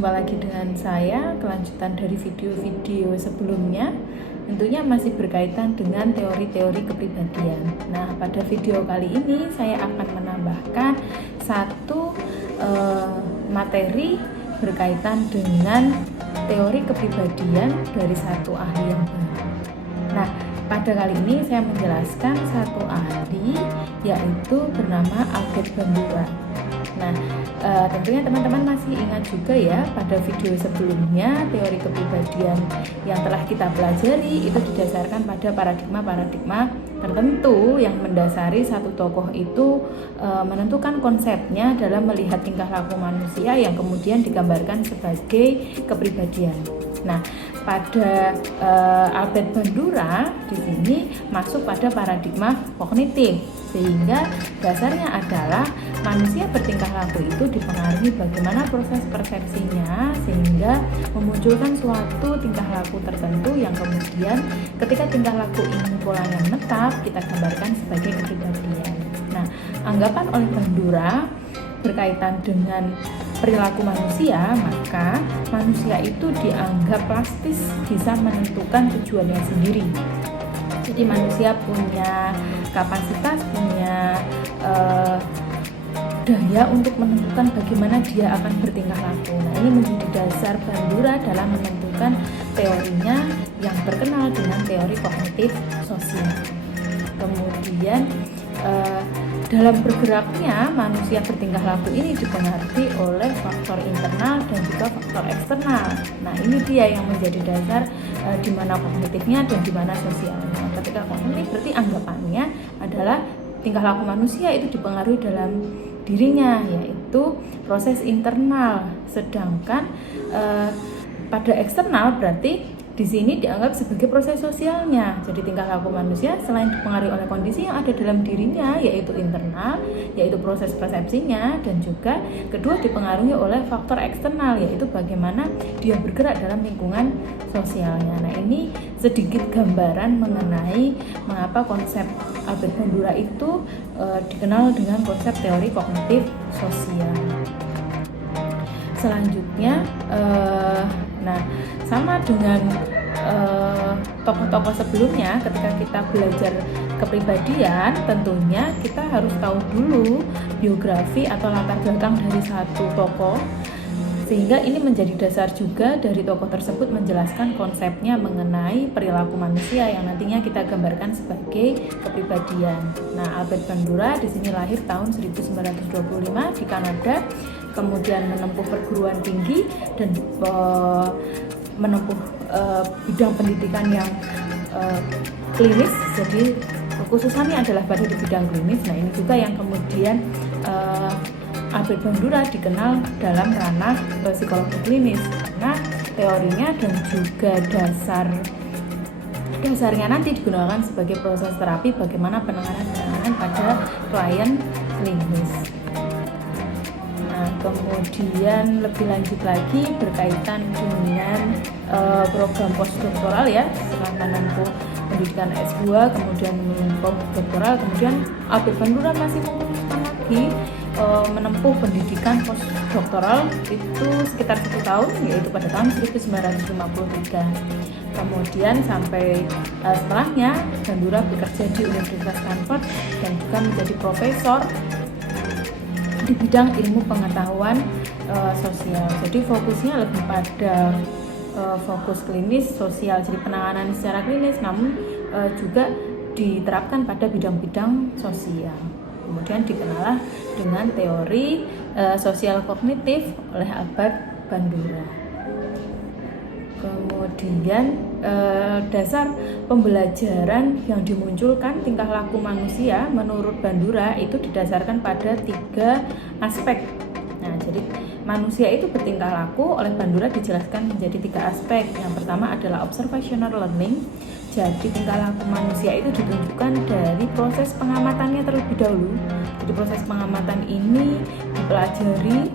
Jumpa lagi dengan saya, kelanjutan dari video-video sebelumnya. Tentunya masih berkaitan dengan teori-teori kepribadian. Nah, pada video kali ini saya akan menambahkan satu materi berkaitan dengan teori kepribadian dari satu ahli yang baru. Nah, pada kali ini saya menjelaskan satu ahli, yaitu bernama Albert Bandura. Nah, tentunya teman-teman masih ingat juga ya, pada video sebelumnya teori kepribadian yang telah kita pelajari itu didasarkan pada paradigma-paradigma tertentu yang mendasari satu tokoh itu menentukan konsepnya dalam melihat tingkah laku manusia yang kemudian digambarkan sebagai kepribadian. Nah, pada Albert Bandura di sini masuk pada paradigma kognitif, sehingga dasarnya adalah manusia bertingkah laku itu dipengaruhi bagaimana proses persepsinya sehingga memunculkan suatu tingkah laku tertentu yang kemudian ketika tingkah laku ini polanya menetap kita gambarkan sebagai kepribadian. Nah, anggapan oleh Bandura berkaitan dengan perilaku manusia, maka manusia itu dianggap plastis, bisa menentukan tujuannya sendiri. Jadi manusia punya kapasitas, punya daya untuk menentukan bagaimana dia akan bertingkah laku. Nah, ini menjadi dasar Bandura dalam menentukan teorinya yang terkenal dengan teori kognitif sosial. Kemudian dalam bergeraknya manusia bertingkah laku ini dipengaruhi oleh faktor internal dan juga faktor eksternal. Nah, ini dia yang menjadi dasar di mana kognitifnya dan di mana sosialnya. Ketika kognitif berarti anggapannya adalah tingkah laku manusia itu dipengaruhi dalam dirinya, yaitu proses internal. Sedangkan pada eksternal berarti di sini dianggap sebagai proses sosialnya. Jadi tingkah laku manusia selain dipengaruhi oleh kondisi yang ada dalam dirinya, yaitu internal, yaitu proses persepsinya, dan juga kedua dipengaruhi oleh faktor eksternal, yaitu bagaimana dia bergerak dalam lingkungan sosialnya. Nah, ini sedikit gambaran mengenai mengapa konsep Albert Bandura itu dikenal dengan konsep teori kognitif sosial. Selanjutnya, nah, sama dengan tokoh-tokoh sebelumnya, ketika kita belajar kepribadian, tentunya kita harus tahu dulu biografi atau latar belakang dari satu tokoh, sehingga ini menjadi dasar juga dari tokoh tersebut menjelaskan konsepnya mengenai perilaku manusia yang nantinya kita gambarkan sebagai kepribadian. Nah, Albert Bandura di sini lahir tahun 1925 di Kanada, kemudian menempuh perguruan tinggi dan menempuh bidang pendidikan yang klinis, jadi kekhususannya adalah pada di bidang klinis. Nah, ini juga yang kemudian Albert Bandura dikenal dalam ranah psikologi klinis, karena teorinya dan juga dasarnya nanti digunakan sebagai proses terapi bagaimana penanganan pada klien klinis. Nah, kemudian lebih lanjut lagi berkaitan dengan program postdoktoral ya, setelah menempuh pendidikan S2 kemudian menempuh doktoral, kemudian Albert Bandura masih memutuskan lagi menempuh pendidikan postdoktoral itu sekitar 1 tahun, yaitu pada tahun 1953. Kemudian sampai setelahnya Bandura bekerja di Universitas Stanford dan juga menjadi profesor di bidang ilmu pengetahuan sosial. Jadi fokusnya lebih pada fokus klinis sosial, jadi penanganan secara klinis, namun juga diterapkan pada bidang-bidang sosial. Kemudian dikenal dengan teori sosial kognitif oleh Albert Bandura. Kemudian dasar pembelajaran yang dimunculkan tingkah laku manusia menurut Bandura itu didasarkan pada 3 aspek. Nah, jadi manusia itu bertingkah laku oleh Bandura dijelaskan menjadi 3 aspek. Yang pertama adalah observational learning. Jadi tingkah laku manusia itu ditunjukkan dari proses pengamatannya terlebih dahulu. Jadi proses pengamatan ini dipelajari.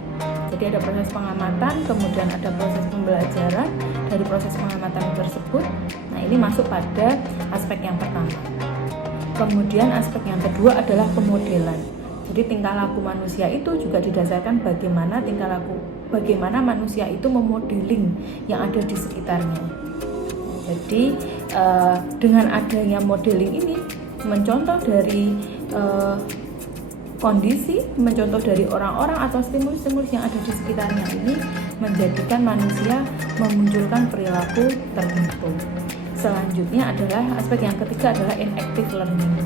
Jadi ada proses pengamatan, kemudian ada proses pembelajaran dari proses pengamatan tersebut. Nah, ini masuk pada aspek yang pertama. Kemudian aspek yang kedua adalah pemodelan. Jadi tingkah laku manusia itu juga didasarkan bagaimana manusia itu memodeling yang ada di sekitarnya. Jadi dengan adanya modeling ini mencontoh dari kondisi, mencontoh dari orang-orang atau stimulus-stimulus yang ada di sekitarnya ini menjadikan manusia memunculkan perilaku tertentu. Selanjutnya adalah aspek yang ketiga adalah inactive learning.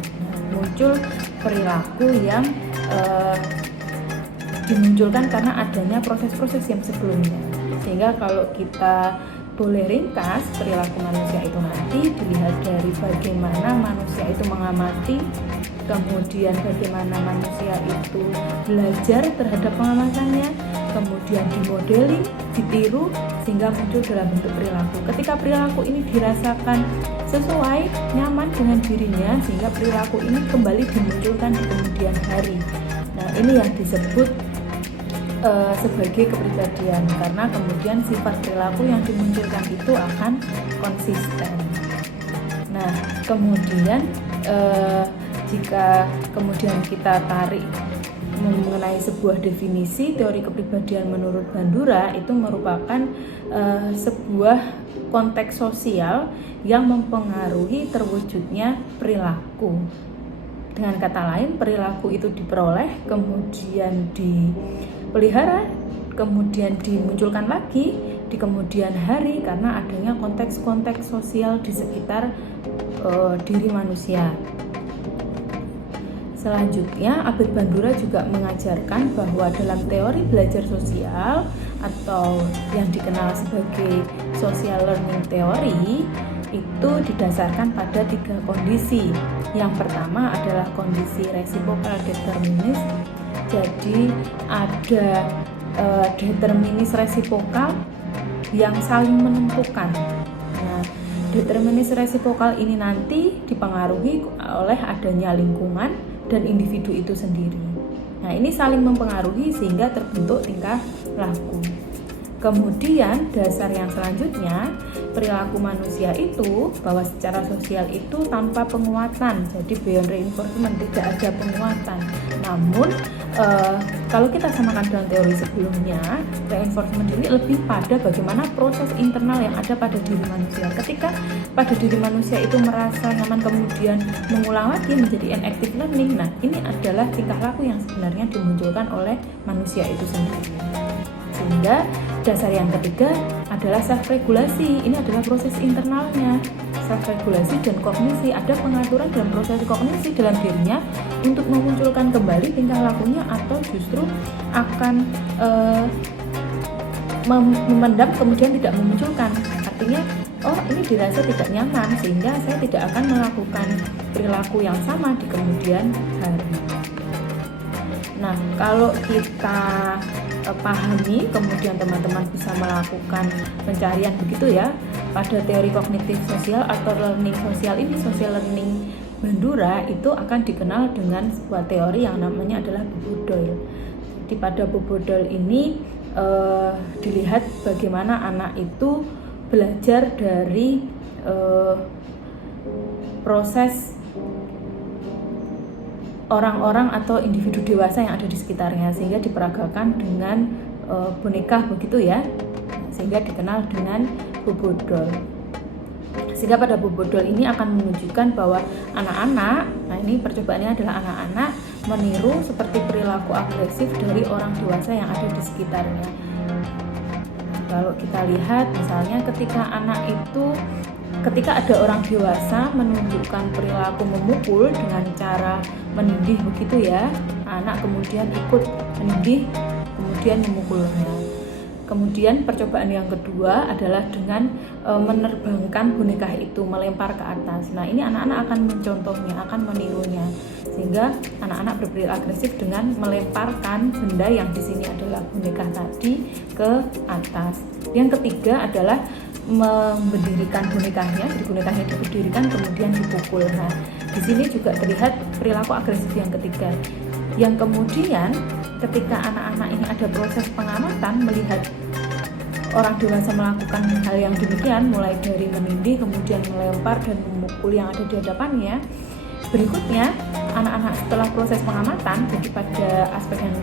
Muncul perilaku yang dimunculkan karena adanya proses-proses yang sebelumnya. Sehingga kalau kita boleh ringkas perilaku manusia itu nanti dilihat dari bagaimana manusia itu mengamati, kemudian bagaimana manusia itu belajar terhadap pengamatannya, kemudian dimodeling, ditiru, sehingga muncul dalam bentuk perilaku. Ketika perilaku ini dirasakan sesuai, nyaman dengan dirinya, sehingga perilaku ini kembali dimunculkan di kemudian hari. Nah, ini yang disebut sebagai kepribadian, karena kemudian sifat perilaku yang dimunculkan itu akan konsisten. Nah, kemudian jika kemudian kita tarik mengenai sebuah definisi teori kepribadian menurut Bandura, itu merupakan sebuah konteks sosial yang mempengaruhi terwujudnya perilaku. Dengan kata lain, perilaku itu diperoleh, kemudian dipelihara, kemudian dimunculkan lagi di kemudian hari karena adanya konteks-konteks sosial di sekitar diri manusia. Selanjutnya, Abid Bandura juga mengajarkan bahwa dalam teori belajar sosial atau yang dikenal sebagai social learning theory itu didasarkan pada 3 kondisi. Yang pertama adalah kondisi reciprocal determinis. Jadi ada determinis resipokal yang saling menentukan. Nah, determinis resipokal ini nanti dipengaruhi oleh adanya lingkungan dan individu itu sendiri. Nah, ini saling mempengaruhi sehingga terbentuk tingkah laku. Kemudian dasar yang selanjutnya, perilaku manusia itu bahwa secara sosial itu tanpa penguatan, jadi beyond reinforcement, tidak ada penguatan. Namun kalau kita samakan dengan teori sebelumnya, reinforcement ini lebih pada bagaimana proses internal yang ada pada diri manusia. Ketika pada diri manusia itu merasa nyaman kemudian mengulang lagi menjadi inactive learning, nah ini adalah tingkah laku yang sebenarnya dimunculkan oleh manusia itu sendiri. Sehingga dasar yang ketiga adalah self-regulasi. Ini adalah proses internalnya. Self-regulasi dan kognisi, ada pengaturan dalam proses kognisi dalam dirinya untuk memunculkan kembali tingkah lakunya atau justru akan memendam kemudian tidak memunculkan. Artinya, oh ini dirasa tidak nyaman sehingga saya tidak akan melakukan perilaku yang sama di kemudian hari. Nah, kalau kita pahami, kemudian teman-teman bisa melakukan pencarian begitu ya pada teori kognitif sosial atau learning sosial ini, social learning Bandura itu akan dikenal dengan sebuah teori yang namanya adalah Bobo-Doyle. Di pada Bobo-Doyle ini dilihat bagaimana anak itu belajar dari proses orang-orang atau individu dewasa yang ada di sekitarnya, sehingga diperagakan dengan boneka begitu ya, sehingga dikenal dengan Bobo-Doyle. Sehingga pada Bobo-Doyle ini akan menunjukkan bahwa anak-anak, nah ini percobaannya adalah anak-anak meniru seperti perilaku agresif dari orang dewasa yang ada di sekitarnya. Kalau kita lihat misalnya ketika ada orang dewasa menunjukkan perilaku memukul dengan cara menindih begitu ya, anak kemudian ikut menindih kemudian memukulnya. Kemudian percobaan yang kedua adalah dengan menerbangkan boneka itu, melempar ke atas. Nah, ini anak-anak akan mencontohnya, akan menirunya, sehingga anak-anak berperilaku agresif dengan melemparkan benda yang di sini adalah boneka tadi ke atas. Yang ketiga adalah memberdirikan bonekanya, jadi bonekanya diberdirikan kemudian dipukul. Nah, di sini juga terlihat perilaku agresif yang ketiga. Yang kemudian ketika anak-anak ini ada proses pengamatan melihat orang dewasa melakukan hal yang demikian, mulai dari menindih kemudian melempar dan memukul yang ada di hadapannya, Berikutnya, anak-anak setelah proses pengamatan, jadi pada aspek yang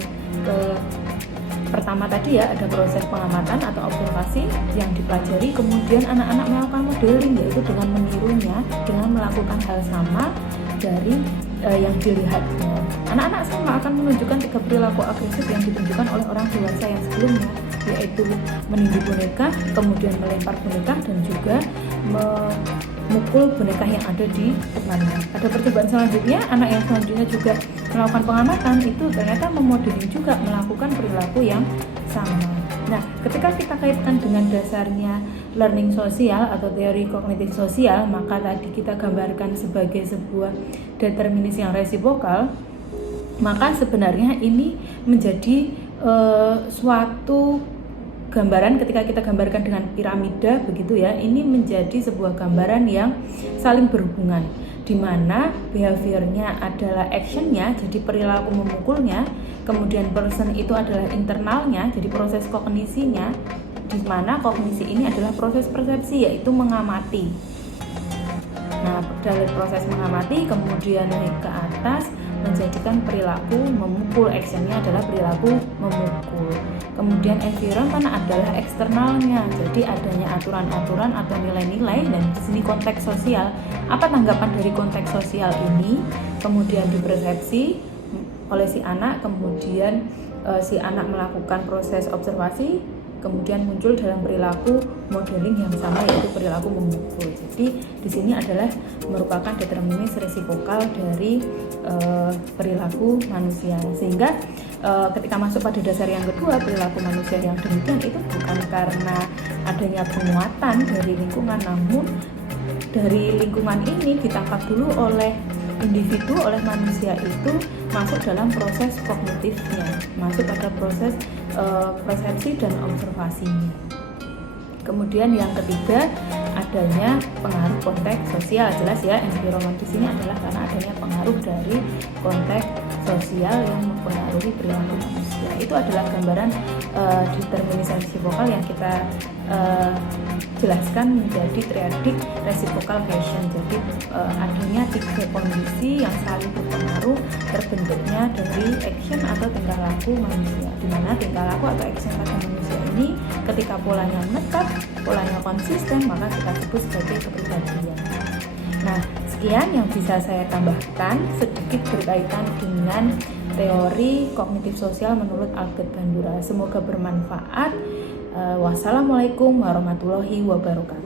pertama tadi ya, ada proses pengamatan atau observasi yang dipelajari, kemudian anak-anak melakukan modeling, yaitu dengan menirunya, dengan melakukan hal sama dari yang dilihatnya. Anak-anak sama akan menunjukkan 3 perilaku agresif yang ditunjukkan oleh orang dewasa yang sebelumnya, yaitu menindih boneka, kemudian melempar boneka, dan juga memukul boneka yang ada di depannya. Pada percobaan selanjutnya, anak yang selanjutnya juga melakukan pengamatan, itu ternyata memodeling juga, melakukan perilaku yang sama. Nah, ketika kita kaitkan dengan dasarnya learning sosial atau teori kognitif sosial, maka tadi kita gambarkan sebagai sebuah determinis yang resipokal, maka sebenarnya ini menjadi suatu gambaran. Ketika kita gambarkan dengan piramida begitu ya, ini menjadi sebuah gambaran yang saling berhubungan, di mana behaviornya adalah actionnya, jadi perilaku memukulnya, kemudian person itu adalah internalnya, jadi proses kognisinya, di mana kognisi ini adalah proses persepsi, yaitu mengamati. Nah, dari proses mengamati kemudian naik ke atas menjadikan perilaku memukul, actionnya adalah perilaku memukul. Kemudian environment adalah eksternalnya, jadi adanya aturan-aturan atau nilai-nilai, dan di sini konteks sosial. Apa tanggapan dari konteks sosial ini? Kemudian dipersepsi oleh si anak, kemudian si anak melakukan proses observasi, kemudian muncul dalam perilaku modeling yang sama, yaitu perilaku memukul. Jadi di sini adalah merupakan determinis resipokal dari perilaku manusia, sehingga ketika masuk pada dasar yang kedua, perilaku manusia yang demikian itu bukan karena adanya penguatan dari lingkungan, namun dari lingkungan ini ditangkap dulu oleh individu, oleh manusia itu masuk dalam proses kognitifnya, masuk pada proses persepsi dan observasinya. Kemudian yang ketiga, adanya pengaruh konteks sosial. Jelas ya, environment di sini adalah karena adanya pengaruh dari konteks sosial yang mempengaruhi perilaku manusia. Itu adalah gambaran determinis resipokal yang kita jelaskan menjadi triadik reciprocal fashion. Jadi adanya 3 kondisi yang saling berpengaruh terbentuknya dari action atau tingkah laku manusia, di mana tingkah laku atau action pada manusia ini ketika polanya menetap, polanya konsisten, maka kita sebut sebagai kepribadian. Nah, sekian yang bisa saya tambahkan sedikit berkaitan dengan teori kognitif sosial menurut Albert Bandura. Semoga bermanfaat. Wassalamualaikum warahmatullahi wabarakatuh.